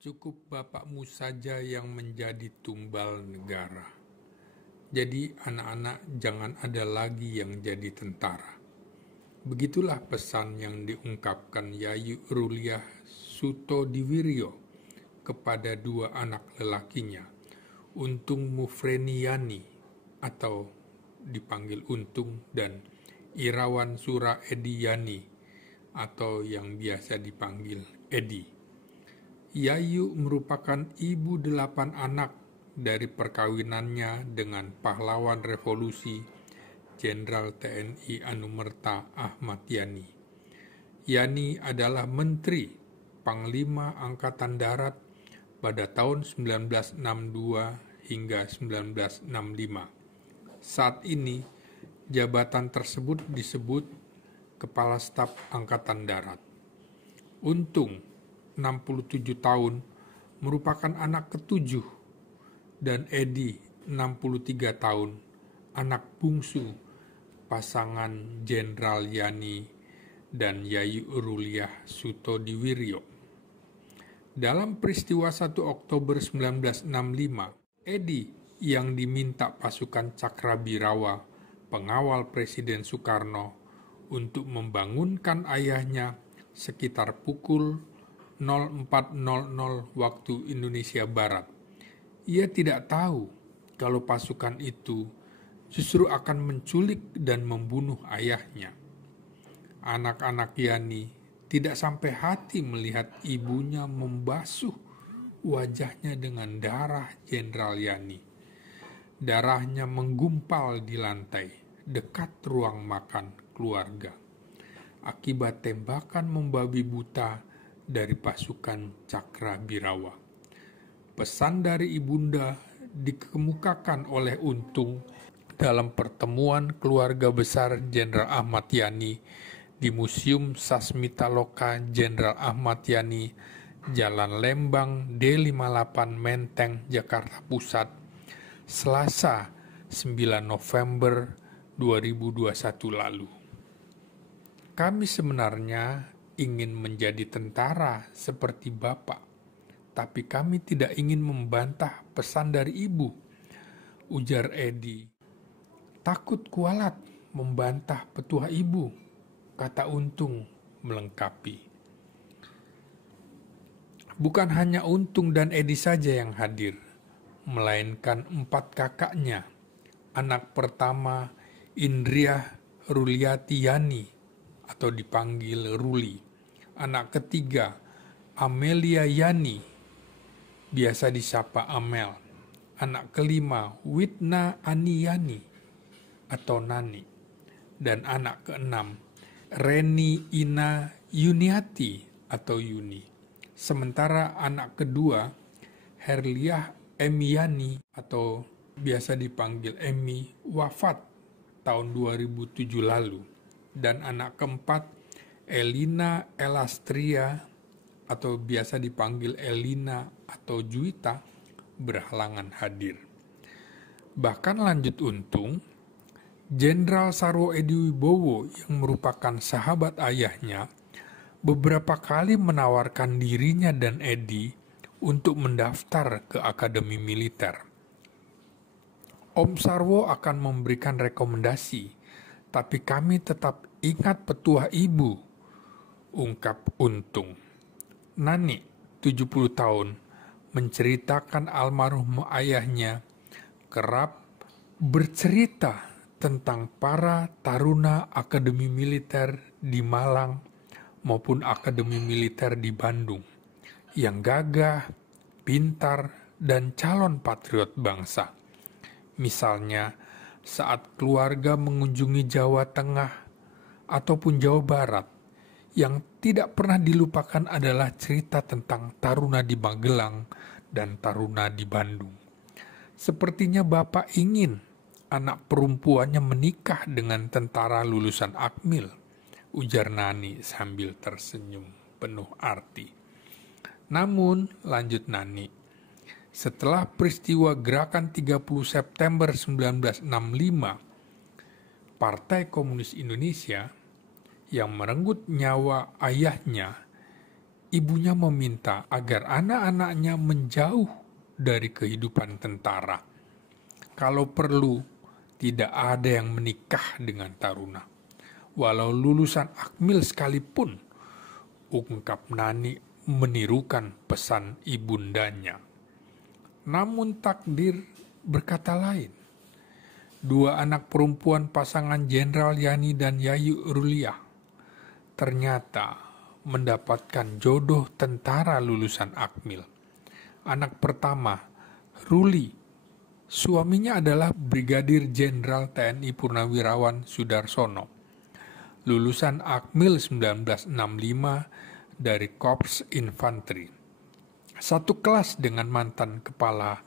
Cukup bapakmu saja yang menjadi tumbal negara. Jadi anak-anak jangan ada lagi yang jadi tentara. Begitulah pesan yang diungkapkan Yayu Ruliah Sutodiwiryo kepada dua anak lelakinya, Untung Mufreniani atau dipanggil Untung dan Irawan Sura Ediyani atau yang biasa dipanggil Edi. Yayu merupakan ibu 8 anak dari perkawinannya dengan pahlawan revolusi Jenderal TNI Anumerta Ahmad Yani. Yani adalah Menteri Panglima Angkatan Darat pada tahun 1962 hingga 1965. Saat ini, jabatan tersebut disebut Kepala Staf Angkatan Darat. Untung 67 tahun, merupakan anak ketujuh, dan Edi 63 tahun, anak bungsu pasangan Jenderal Yani dan Yayu Ruliah Sutodiwiryo. Dalam peristiwa 1 Oktober 1965, Edi yang diminta pasukan Cakrabirawa, pengawal Presiden Soekarno, untuk membangunkan ayahnya sekitar pukul 04.00 waktu Indonesia Barat. Ia tidak tahu kalau pasukan itu justru akan menculik dan membunuh ayahnya. Anak-anak Yani tidak sampai hati melihat ibunya membasuh wajahnya dengan darah Jenderal Yani. Darahnya menggumpal di lantai dekat ruang makan keluarga akibat tembakan membabi buta dari pasukan Cakrabirawa. Pesan dari ibunda dikemukakan oleh Untung dalam pertemuan keluarga besar Jenderal Ahmad Yani di Museum Sasmitaloka Jenderal Ahmad Yani, Jalan Lembang D58 Menteng, Jakarta Pusat, Selasa 9 November 2021 lalu. Kami sebenarnya ingin menjadi tentara seperti Bapak, tapi kami tidak ingin membantah pesan dari Ibu, ujar Edi. Takut kualat membantah petua Ibu, kata Untung melengkapi. Bukan hanya Untung dan Edi saja yang hadir, melainkan 4 kakaknya. Anak pertama Indriah Ruliati Yani atau dipanggil Ruli. Anak ketiga, Amelia Yani, biasa disapa Amel. Anak kelima, Witna Aniyani atau Nani. Dan anak keenam, Reni Ina Yuniati atau Yuni. Sementara anak kedua, Herliah Emiyani atau biasa dipanggil Emi, wafat tahun 2007 lalu. Dan anak keempat, Elina Elastria atau biasa dipanggil Elina atau Juwita berhalangan hadir. Bahkan lanjut Untung, Jenderal Sarwo Ediwibowo yang merupakan sahabat ayahnya beberapa kali menawarkan dirinya dan Edi untuk mendaftar ke Akademi Militer. Om Sarwo akan memberikan rekomendasi, tapi kami tetap ingat petua Ibu, ungkap Untung. Nani, 70 tahun, menceritakan almarhum ayahnya kerap bercerita tentang para taruna Akademi Militer di Malang maupun Akademi Militer di Bandung yang gagah, pintar, dan calon patriot bangsa. Misalnya, saat keluarga mengunjungi Jawa Tengah ataupun Jawa Barat, yang tidak pernah dilupakan adalah cerita tentang taruna di Magelang dan taruna di Bandung. Sepertinya Bapak ingin anak perempuannya menikah dengan tentara lulusan Akmil, ujar Nani sambil tersenyum penuh arti. Namun, lanjut Nani, setelah peristiwa Gerakan 30 September 1965, Partai Komunis Indonesia yang merenggut nyawa ayahnya ibunya meminta agar anak-anaknya menjauh dari kehidupan tentara. Kalau perlu, tidak ada yang menikah dengan taruna. Walau lulusan Akmil sekalipun, ungkap Nani menirukan pesan ibundanya. Namun takdir berkata lain. Dua anak perempuan pasangan Jenderal Yani dan Yayu Ruliah ternyata mendapatkan jodoh tentara lulusan Akmil. Anak pertama, Ruli, suaminya adalah Brigadir Jenderal TNI Purnawirawan Sudarsono, lulusan Akmil 1965 dari Korps Infanteri. Satu kelas dengan mantan kepala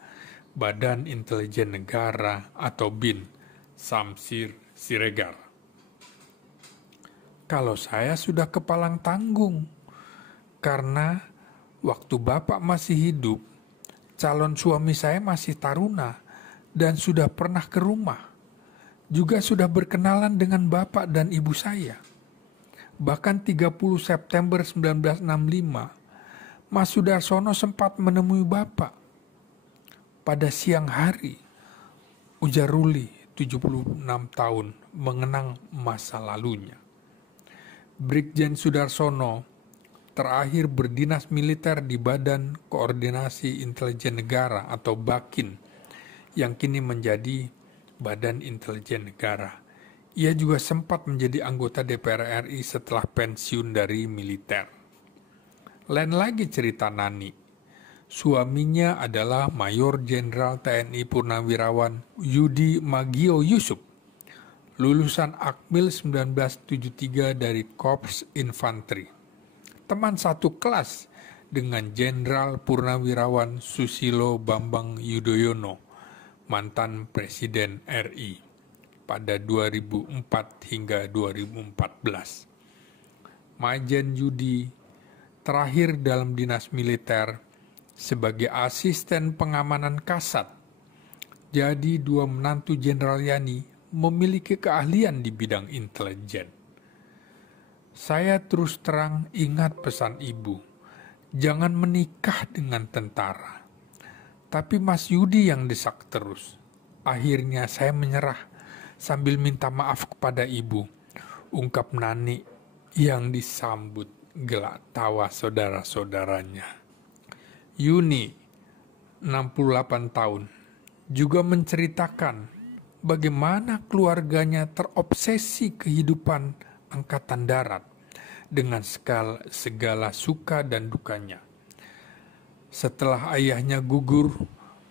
Badan Intelijen Negara atau BIN, Samsir Siregar. Kalau saya sudah kepalang tanggung, karena waktu Bapak masih hidup, calon suami saya masih taruna dan sudah pernah ke rumah. Juga sudah berkenalan dengan Bapak dan Ibu saya. Bahkan 30 September 1965, Mas Sudarsono sempat menemui Bapak. Pada siang hari, ujar Ruli, 76 tahun, mengenang masa lalunya. Brigjen Sudarsono terakhir berdinas militer di Badan Koordinasi Intelijen Negara atau BAKIN, yang kini menjadi Badan Intelijen Negara. Ia juga sempat menjadi anggota DPR RI setelah pensiun dari militer. Lain lagi cerita Nani. Suaminya adalah Mayor Jenderal TNI Purnawirawan Yudi Magio Yusuf, lulusan Akmil 1973 dari Korps Infanteri. Teman satu kelas dengan Jenderal Purnawirawan Susilo Bambang Yudhoyono, mantan Presiden RI pada 2004 hingga 2014. Majen Yudi terakhir dalam dinas militer sebagai asisten pengamanan Kasat. Jadi dua menantu Jenderal Yani memiliki keahlian di bidang intelijen. Saya terus terang ingat pesan ibu, jangan menikah dengan tentara. Tapi Mas Yudi yang desak terus. Akhirnya saya menyerah sambil minta maaf kepada ibu, ungkap Nani yang disambut gelak tawa saudara-saudaranya. Yuni, 68 tahun, juga menceritakan bagaimana keluarganya terobsesi kehidupan angkatan darat dengan segala suka dan dukanya. Setelah ayahnya gugur,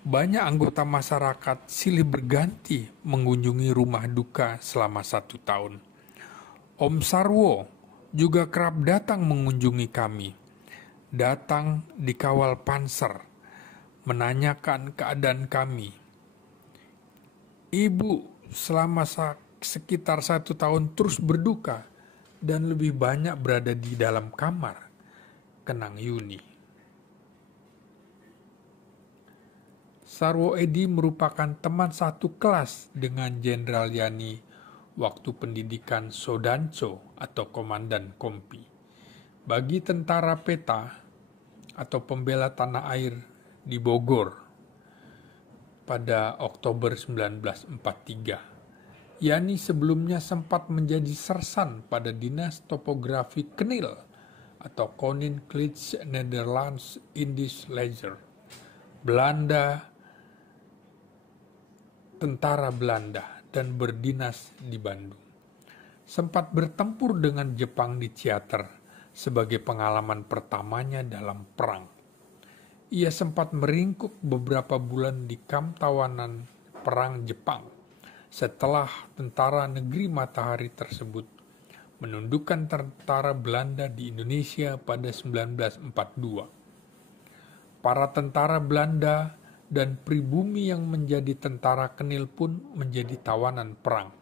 banyak anggota masyarakat silih berganti mengunjungi rumah duka selama 1 tahun. Om Sarwo juga kerap datang mengunjungi kami. Datang dikawal panser, menanyakan keadaan kami. Ibu selama sekitar 1 tahun terus berduka dan lebih banyak berada di dalam kamar, kenang Yuni. Sarwo Edi merupakan teman satu kelas dengan Jenderal Yani waktu pendidikan Sodanco atau Komandan Kompi. Bagi tentara peta atau pembela tanah air di Bogor pada Oktober 1943. Yani sebelumnya sempat menjadi sersan pada Dinas Topografi Kenil atau Koninklijke Nederlands Indisch Leger, Belanda, tentara Belanda, dan berdinas di Bandung. Sempat bertempur dengan Jepang di Ciater sebagai pengalaman pertamanya dalam perang. Ia sempat meringkuk beberapa bulan di kamp tawanan perang Jepang setelah tentara negeri matahari tersebut menundukkan tentara Belanda di Indonesia pada 1942. Para tentara Belanda dan pribumi yang menjadi tentara Kenil pun menjadi tawanan perang,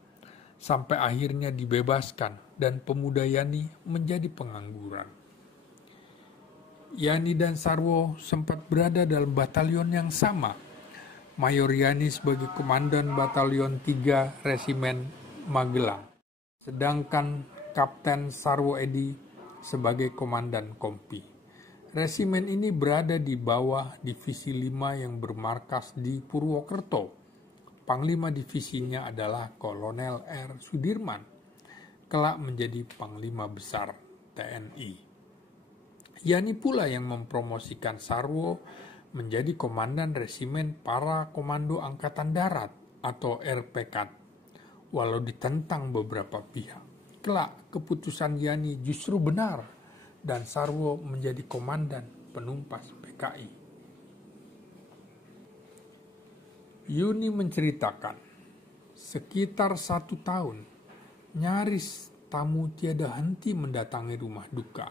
sampai akhirnya dibebaskan dan pemuda Yani menjadi pengangguran. Yani dan Sarwo sempat berada dalam batalion yang sama. Mayor Yani sebagai Komandan Batalion 3 Resimen Magelang, sedangkan Kapten Sarwo Edi sebagai Komandan Kompi. Resimen ini berada di bawah Divisi 5 yang bermarkas di Purwokerto. Panglima divisinya adalah Kolonel R. Sudirman, kelak menjadi Panglima Besar TNI. Yani pula yang mempromosikan Sarwo menjadi Komandan Resimen Para Komando Angkatan Darat atau RPKAD, walau ditentang beberapa pihak. Kelak keputusan Yani justru benar dan Sarwo menjadi Komandan Penumpas PKI. Yuni menceritakan, sekitar 1 tahun, nyaris tamu tiada henti mendatangi rumah duka.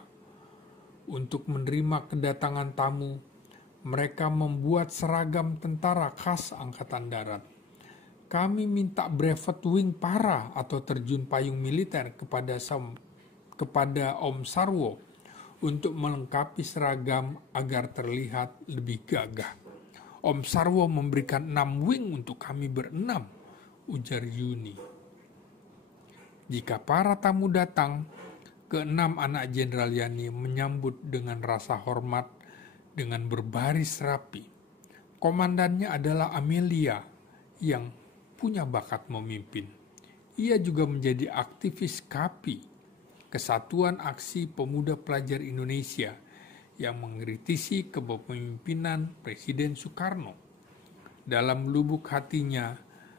Untuk menerima kedatangan tamu, mereka membuat seragam tentara khas Angkatan Darat. Kami minta brevet wing para atau terjun payung militer kepada Om Sarwo untuk melengkapi seragam agar terlihat lebih gagah. Om Sarwo memberikan 6 wing untuk kami berenam, ujar Yuni. Jika para tamu datang, ke-6 anak Jenderal Yani menyambut dengan rasa hormat dengan berbaris rapi. Komandannya adalah Amelia yang punya bakat memimpin. Ia juga menjadi aktivis KAPI, Kesatuan Aksi Pemuda Pelajar Indonesia, yang mengkritisi kepemimpinan Presiden Soekarno. Dalam lubuk hatinya,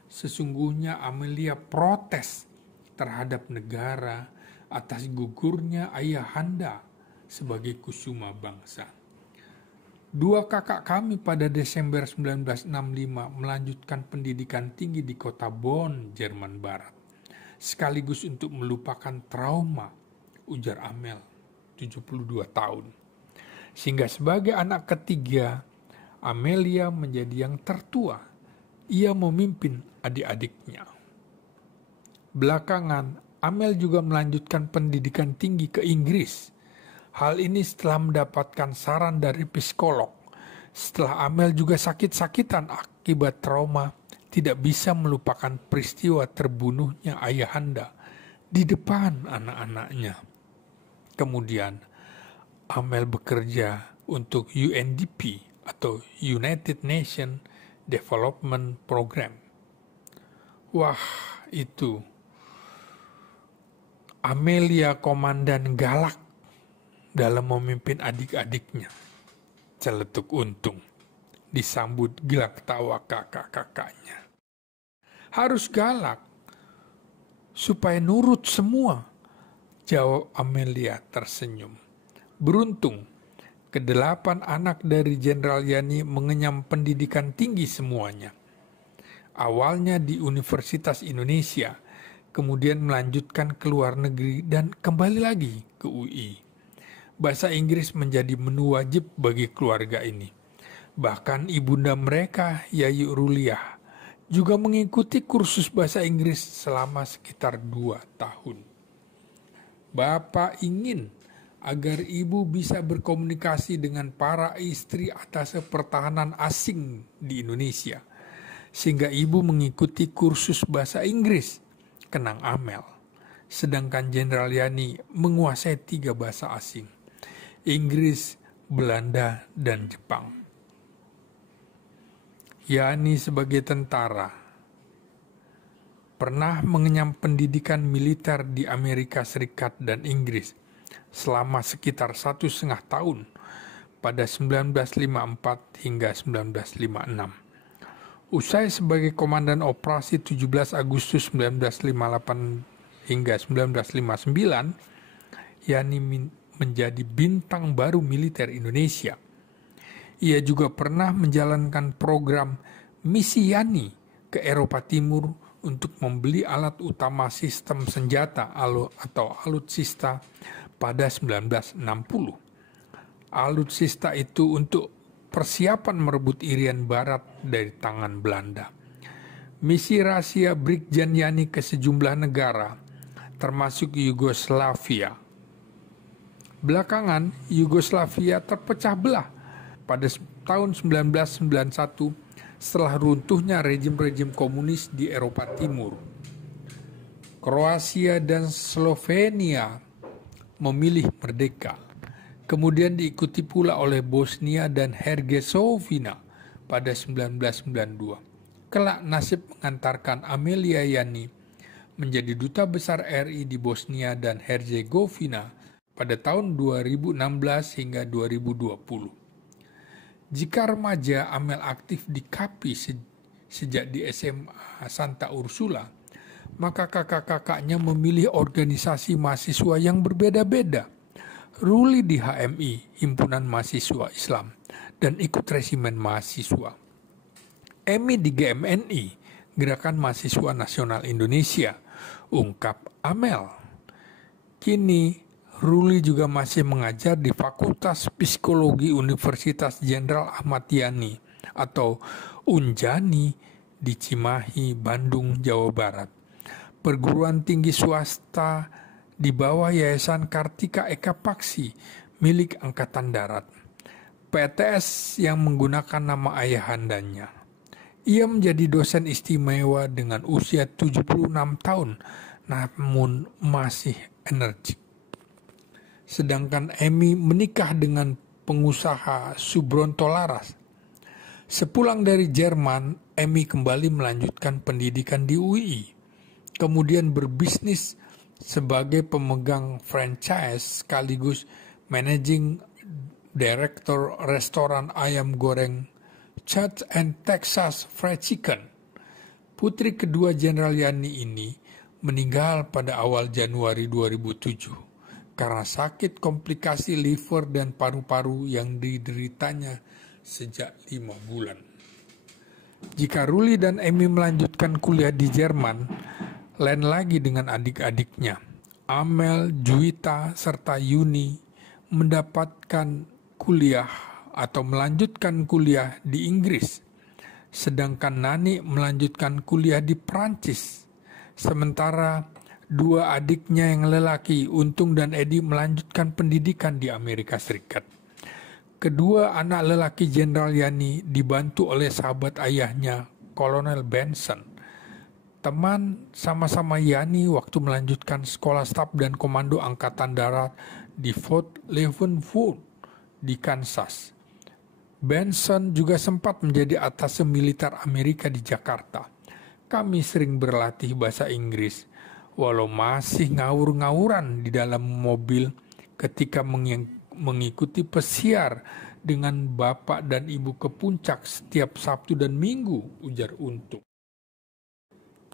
sesungguhnya Amelia protes terhadap negara atas gugurnya ayahanda sebagai kusuma bangsa. 2 kakak kami pada Desember 1965 melanjutkan pendidikan tinggi di kota Bonn, Jerman Barat, sekaligus untuk melupakan trauma, ujar Amel, 72 tahun. Sehingga sebagai anak ketiga, Amelia menjadi yang tertua. Ia memimpin adik-adiknya. Belakangan, Amel juga melanjutkan pendidikan tinggi ke Inggris. Hal ini setelah mendapatkan saran dari psikolog. Setelah Amel juga sakit-sakitan akibat trauma, tidak bisa melupakan peristiwa terbunuhnya ayahanda di depan anak-anaknya. Kemudian, Amel bekerja untuk UNDP atau United Nations Development Program. Wah, itu Amelia komandan galak dalam memimpin adik-adiknya. Celetuk Untung disambut gelak tawa kakak-kakaknya. Harus galak supaya nurut semua, jawab Amelia tersenyum. Beruntung, ke-8 anak dari Jenderal Yani mengenyam pendidikan tinggi semuanya. Awalnya di Universitas Indonesia, kemudian melanjutkan ke luar negeri dan kembali lagi ke UI. Bahasa Inggris menjadi menu wajib bagi keluarga ini. Bahkan ibunda mereka, Yayu Ruliah, juga mengikuti kursus bahasa Inggris selama sekitar 2 tahun. Bapak ingin agar ibu bisa berkomunikasi dengan para istri atas pertahanan asing di Indonesia, sehingga ibu mengikuti kursus bahasa Inggris, kenang Amel. Sedangkan Jenderal Yani menguasai 3 bahasa asing, Inggris, Belanda, dan Jepang. Yani sebagai tentara pernah mengenyam pendidikan militer di Amerika Serikat dan Inggris selama sekitar 1,5 tahun pada 1954 hingga 1956. Usai sebagai Komandan Operasi 17 Agustus 1958 hingga 1959, Yani menjadi bintang baru militer Indonesia. Ia juga pernah menjalankan program Misi Yani ke Eropa Timur untuk membeli alat utama sistem senjata atau alutsista pada 1960. Alutsista itu untuk persiapan merebut Irian Barat dari tangan Belanda. Misi rahasia Brigjen Yani ke sejumlah negara, termasuk Yugoslavia. Belakangan, Yugoslavia terpecah belah pada tahun 1991 setelah runtuhnya rejim-rejim komunis di Eropa Timur. Kroasia dan Slovenia memilih merdeka. Kemudian diikuti pula oleh Bosnia dan Herzegovina pada 1992. Kelak nasib mengantarkan Amelia Yani menjadi duta besar RI di Bosnia dan Herzegovina pada tahun 2016 hingga 2020. Jika remaja, Amel aktif di KAPI sejak di SMA Santa Ursula, maka kakak-kakaknya memilih organisasi mahasiswa yang berbeda-beda. Ruli di HMI, Himpunan Mahasiswa Islam, dan ikut resimen mahasiswa. Emi di GMNI, Gerakan Mahasiswa Nasional Indonesia, ungkap Amel. Kini, Ruli juga masih mengajar di Fakultas Psikologi Universitas Jenderal Ahmad Yani atau Unjani di Cimahi, Bandung, Jawa Barat. Perguruan tinggi swasta di bawah Yayasan Kartika Eka Paksi milik Angkatan Darat. PTS yang menggunakan nama ayahandanya. Ia menjadi dosen istimewa dengan usia 76 tahun, namun masih energik. Sedangkan Emi menikah dengan pengusaha Subronto Laras. Sepulang dari Jerman, Emi kembali melanjutkan pendidikan di UI. Kemudian berbisnis sebagai pemegang franchise sekaligus managing director restoran ayam goreng Church and Texas Fried Chicken. Putri kedua Jenderal Yani ini meninggal pada awal Januari 2007 karena sakit komplikasi liver dan paru-paru yang dideritanya sejak 5 bulan. Jika Ruli dan Emi melanjutkan kuliah di Jerman, lain lagi dengan adik-adiknya. Amel, Juwita, serta Yuni mendapatkan kuliah atau melanjutkan kuliah di Inggris. Sedangkan Nani melanjutkan kuliah di Perancis. Sementara dua adiknya yang lelaki, Untung dan Edi, melanjutkan pendidikan di Amerika Serikat. Kedua anak lelaki Jenderal Yani dibantu oleh sahabat ayahnya, Kolonel Benson. Teman sama-sama Yani waktu melanjutkan sekolah staf dan komando Angkatan Darat di Fort Leavenworth di Kansas. Benson juga sempat menjadi atase militer Amerika di Jakarta. Kami sering berlatih bahasa Inggris, walau masih ngawur-ngawuran di dalam mobil ketika mengikuti pesiar dengan bapak dan ibu ke puncak setiap Sabtu dan Minggu, ujar Untung.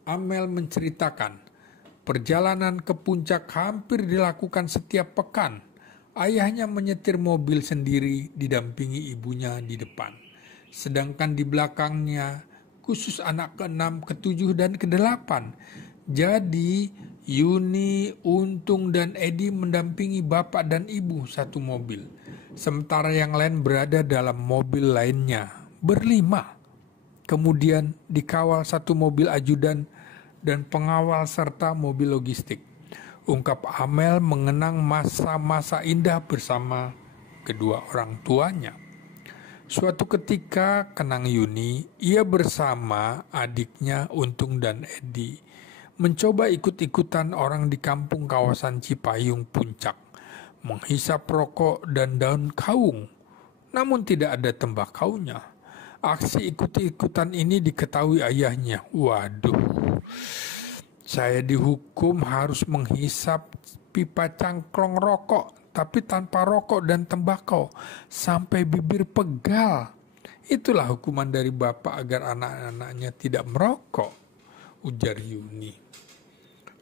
Amel menceritakan, perjalanan ke puncak hampir dilakukan setiap pekan. Ayahnya menyetir mobil sendiri didampingi ibunya di depan. Sedangkan di belakangnya khusus anak ke-6, ke-7, dan ke-8. Jadi Yuni, Untung, dan Edi mendampingi bapak dan ibu satu mobil. Sementara yang lain berada dalam mobil lainnya, berlima. Kemudian dikawal satu mobil ajudan dan pengawal serta mobil logistik. Ungkap Amel mengenang masa-masa indah bersama kedua orang tuanya. Suatu ketika, kenang Yuni, ia bersama adiknya Untung dan Edi mencoba ikut-ikutan orang di kampung kawasan Cipayung Puncak, menghisap rokok dan daun kawung, namun tidak ada tembakaunya. Aksi ikut-ikutan ini diketahui ayahnya. Waduh, saya dihukum harus menghisap pipa cangklong rokok, tapi tanpa rokok dan tembakau, sampai bibir pegal. Itulah hukuman dari bapak agar anak-anaknya tidak merokok, ujar Yuni.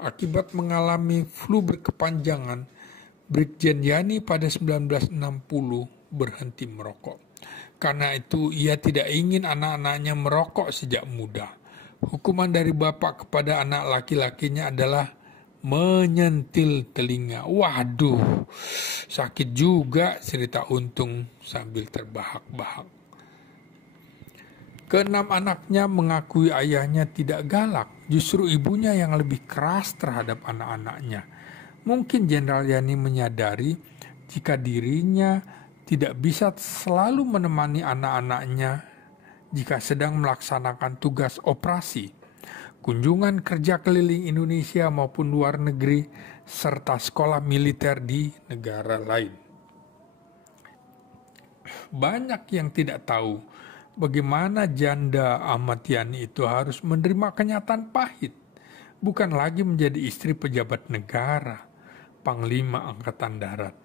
Akibat mengalami flu berkepanjangan, Brigjen Yani pada 1960 berhenti merokok. Karena itu ia tidak ingin anak-anaknya merokok sejak muda. Hukuman dari bapak kepada anak laki-lakinya adalah menyentil telinga. Waduh, sakit juga, cerita Untung sambil terbahak-bahak. Keenam anaknya mengakui ayahnya tidak galak, justru ibunya yang lebih keras terhadap anak-anaknya. Mungkin Jenderal Yani menyadari jika dirinya tidak bisa selalu menemani anak-anaknya jika sedang melaksanakan tugas operasi, kunjungan kerja keliling Indonesia maupun luar negeri, serta sekolah militer di negara lain. Banyak yang tidak tahu bagaimana janda Ahmad Yani itu harus menerima kenyataan pahit, bukan lagi menjadi istri pejabat negara, Panglima Angkatan Darat.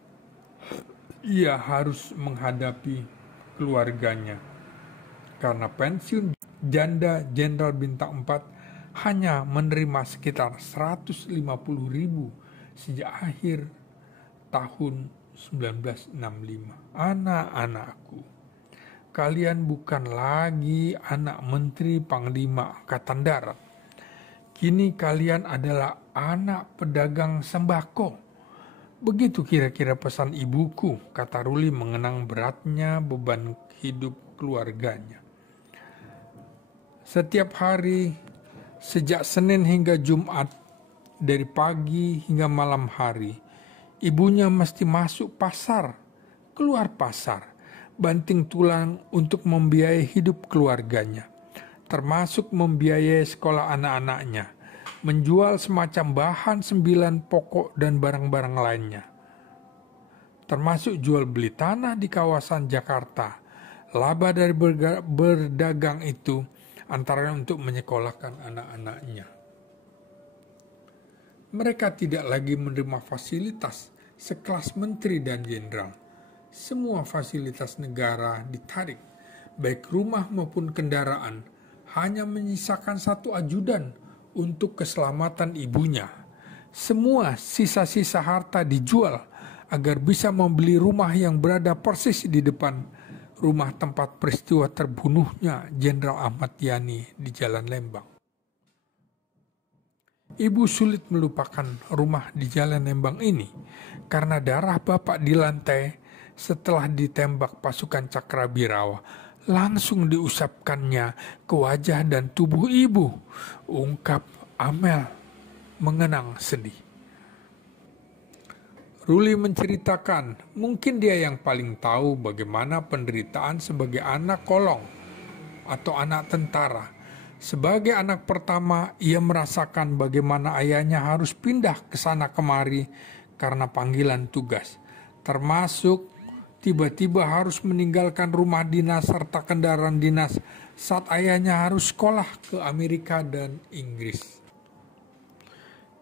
Ia harus menghadapi keluarganya karena pensiun janda Jenderal Bintang 4 hanya menerima sekitar 150.000 sejak akhir tahun 1965. Anak-anakku, kalian bukan lagi anak Menteri Panglima Angkatan Darat. Kini kalian adalah anak pedagang sembako. Begitu kira-kira pesan ibuku, kata Ruli mengenang beratnya beban hidup keluarganya. Setiap hari, sejak Senin hingga Jumat, dari pagi hingga malam hari, ibunya mesti masuk pasar, keluar pasar, banting tulang untuk membiayai hidup keluarganya, termasuk membiayai sekolah anak-anaknya, menjual semacam bahan 9 pokok dan barang-barang lainnya, termasuk jual beli tanah di kawasan Jakarta. Laba dari berdagang itu antara untuk menyekolahkan anak-anaknya. Mereka tidak lagi menerima fasilitas sekelas menteri dan jenderal. Semua fasilitas negara ditarik, baik rumah maupun kendaraan, hanya menyisakan satu ajudan untuk keselamatan ibunya. Semua sisa-sisa harta dijual agar bisa membeli rumah yang berada persis di depan rumah tempat peristiwa terbunuhnya Jenderal Ahmad Yani di Jalan Lembang. Ibu sulit melupakan rumah di Jalan Lembang ini karena darah bapak di lantai setelah ditembak pasukan Cakrabirawa langsung diusapkannya ke wajah dan tubuh ibu, ungkap Amel mengenang sedih. Ruli menceritakan, mungkin dia yang paling tahu bagaimana penderitaan sebagai anak kolong atau anak tentara. Sebagai anak pertama, ia merasakan bagaimana ayahnya harus pindah ke sana kemari karena panggilan tugas, termasuk tiba-tiba harus meninggalkan rumah dinas serta kendaraan dinas saat ayahnya harus sekolah ke Amerika dan Inggris.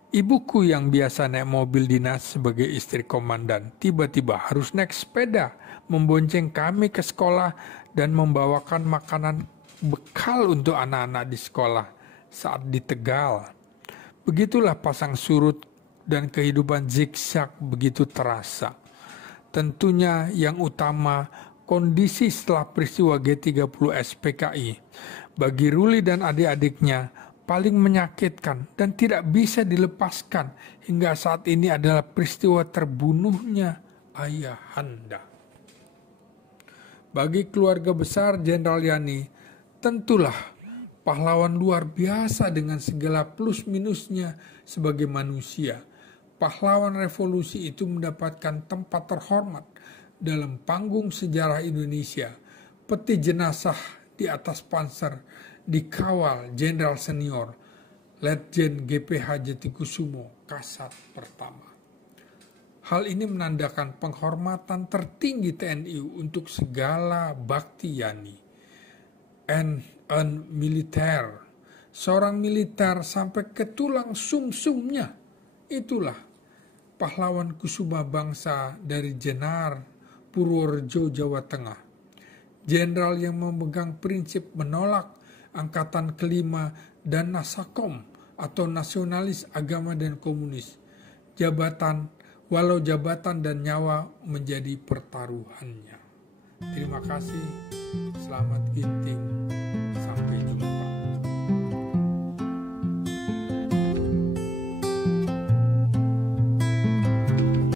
Ibuku yang biasa naik mobil dinas sebagai istri komandan, tiba-tiba harus naik sepeda, membonceng kami ke sekolah dan membawakan makanan bekal untuk anak-anak di sekolah saat di Tegal. Begitulah pasang surut dan kehidupan zigzag begitu terasa. Tentunya yang utama kondisi setelah peristiwa G30 SPKI bagi Ruli dan adik-adiknya paling menyakitkan dan tidak bisa dilepaskan hingga saat ini adalah peristiwa terbunuhnya ayahanda. Bagi keluarga besar Jenderal Yani, tentulah pahlawan luar biasa dengan segala plus minusnya sebagai manusia. Pahlawan revolusi itu mendapatkan tempat terhormat dalam panggung sejarah Indonesia. Peti jenazah di atas panser dikawal Jenderal Senior Letjen GPH Jetikusumo Kasat Pertama. Hal ini menandakan penghormatan tertinggi TNI untuk segala bakti Yani. Militer, seorang militer sampai ke tulang sumsumnya, itulah pahlawan kusuma bangsa dari Jenar, Purworejo, Jawa Tengah. Jenderal yang memegang prinsip menolak angkatan kelima dan nasakom atau nasionalis agama dan komunis. Walau jabatan dan nyawa menjadi pertaruhannya. Terima kasih, selamat ginting.